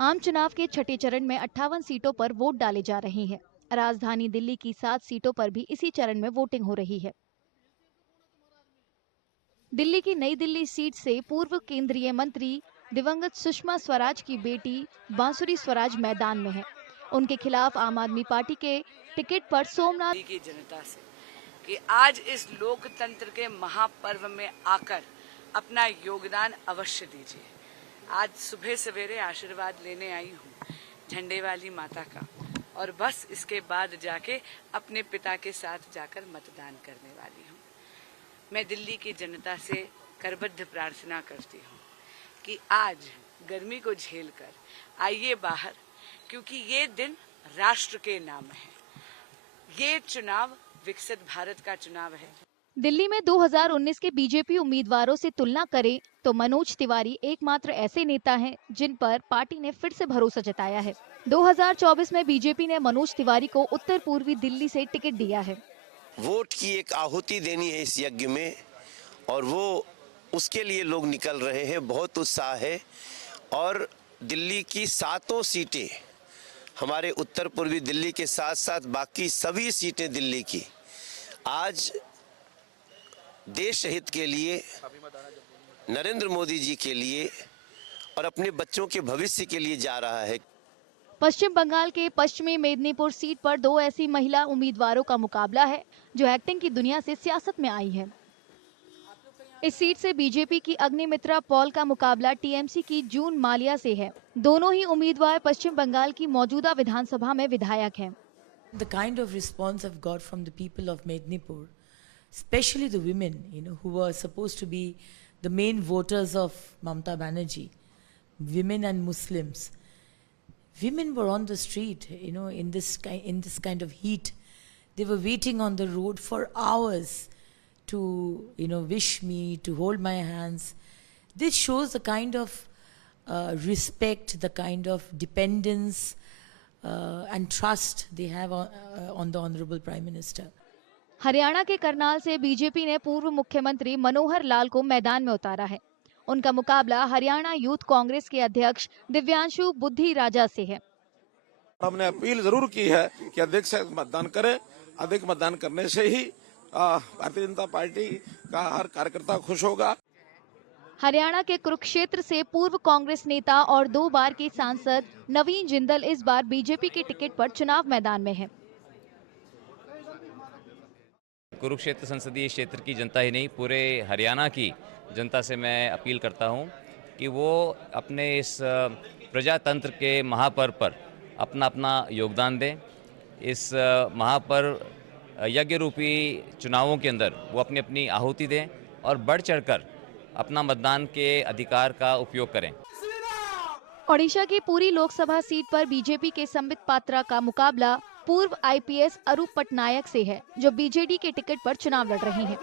आम चुनाव के छठे चरण में 58 सीटों पर वोट डाले जा रहे हैं। राजधानी दिल्ली की 7 सीटों पर भी इसी चरण में वोटिंग हो रही है। दिल्ली की नई दिल्ली सीट से पूर्व केंद्रीय मंत्री दिवंगत सुषमा स्वराज की बेटी बांसुरी स्वराज मैदान में है। उनके खिलाफ आम आदमी पार्टी के टिकट पर सोमनाथ की जनता से कि आज इस लोकतंत्र के महापर्व में आकर अपना योगदान अवश्य दीजिए। आज सुबह सवेरे आशीर्वाद लेने आई हूँ झंडे वाली माता का, और बस इसके बाद जाके अपने पिता के साथ जाकर मतदान करने वाली हूँ। मैं दिल्ली की जनता से करबद्ध प्रार्थना करती हूँ कि आज गर्मी को झेलकर आइए बाहर, क्योंकि ये दिन राष्ट्र के नाम है। ये चुनाव विकसित भारत का चुनाव है। दिल्ली में 2019 के बीजेपी उम्मीदवारों से तुलना करें तो मनोज तिवारी एकमात्र ऐसे नेता हैं जिन पर पार्टी ने फिर से भरोसा जताया है। 2024 में बीजेपी ने मनोज तिवारी को उत्तर पूर्वी दिल्ली से टिकट दिया है। वोट की एक आहुति देनी है इस यज्ञ में, और वो उसके लिए लोग निकल रहे हैं। बहुत उत्साह है, और दिल्ली की 7 सीटें हमारे उत्तर पूर्वी दिल्ली के साथ साथ बाकी सभी सीटें दिल्ली की आज देश हित के लिए, नरेंद्र मोदी जी के लिए और अपने बच्चों के भविष्य के लिए जा रहा है। पश्चिम बंगाल के पश्चिमी मेदिनीपुर सीट पर 2 ऐसी महिला उम्मीदवारों का मुकाबला है जो एक्टिंग की दुनिया से सियासत में आई है। इस सीट से बीजेपी की अग्निमित्रा पॉल का मुकाबला टीएमसी की जून मालिया से है। दोनों ही उम्मीदवार पश्चिम बंगाल की मौजूदा विधानसभा में विधायक हैं। The kind of response I've got from the people of Medinipur, especially the women, who were supposed to be the main voters of Mamata Banerjee, women and Muslims. Women were on the street, in this kind of heat. They were waiting on the road for hours to, wish me, to hold my hands. This shows the kind of respect, the kind of dependence and trust they have on the Honorable Prime Minister. Haryana के करनाल से BJP ने पूर्व मुख्यमंत्री मनोहर लाल को मैदान में उतारा है। उनका मुकाबला हरियाणा यूथ कांग्रेस के अध्यक्ष दिव्यांशु बुद्धि राजा से है। हमने अपील जरूर की है कि अधिक से मतदान करें। अधिक मतदान करने से ही भारतीय जनता पार्टी का हर कार्यकर्ता खुश होगा। हरियाणा के कुरुक्षेत्र से पूर्व कांग्रेस नेता और 2 बार के सांसद नवीन जिंदल इस बार बीजेपी के टिकट पर चुनाव मैदान में है। कुरुक्षेत्र संसदीय क्षेत्र की जनता ही नहीं, पूरे हरियाणा की जनता से मैं अपील करता हूं कि वो अपने इस प्रजातंत्र के महापर्व पर अपना अपना योगदान दें। इस महापर्व यज्ञ रूपी चुनावों के अंदर वो अपनी अपनी आहुति दें और बढ़ चढ़कर अपना मतदान के अधिकार का उपयोग करें। ओडिशा की पूरी लोकसभा सीट पर बीजेपी के संबित पात्रा का मुकाबला पूर्व आईपीएस अरूप पटनायक से है, जो बीजेडी के टिकट पर चुनाव लड़ रही हैं।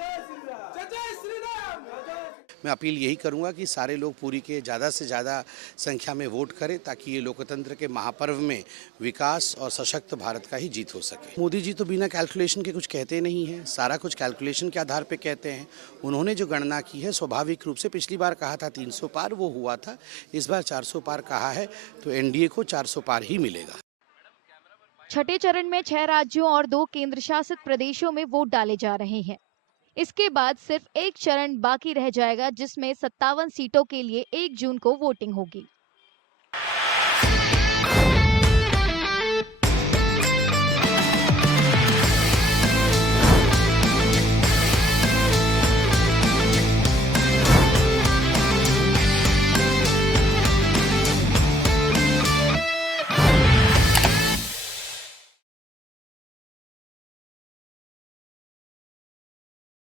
मैं अपील यही करूंगा कि सारे लोग पूरी के ज़्यादा से ज़्यादा संख्या में वोट करें, ताकि ये लोकतंत्र के महापर्व में विकास और सशक्त भारत का ही जीत हो सके। मोदी जी तो बिना कैलकुलेशन के कुछ कहते नहीं हैं, सारा कुछ कैलकुलेशन के आधार पे कहते हैं। उन्होंने जो गणना की है, स्वाभाविक रूप से पिछली बार कहा था 300 पार, वो हुआ था। इस बार 400 पार कहा है, तो एनडीए को 400 पार ही मिलेगा। छठे चरण में 6 राज्यों और 2 केंद्र शासित प्रदेशों में वोट डाले जा रहे हैं। इसके बाद सिर्फ एक चरण बाकी रह जाएगा, जिसमें 57 सीटों के लिए 1 जून को वोटिंग होगी।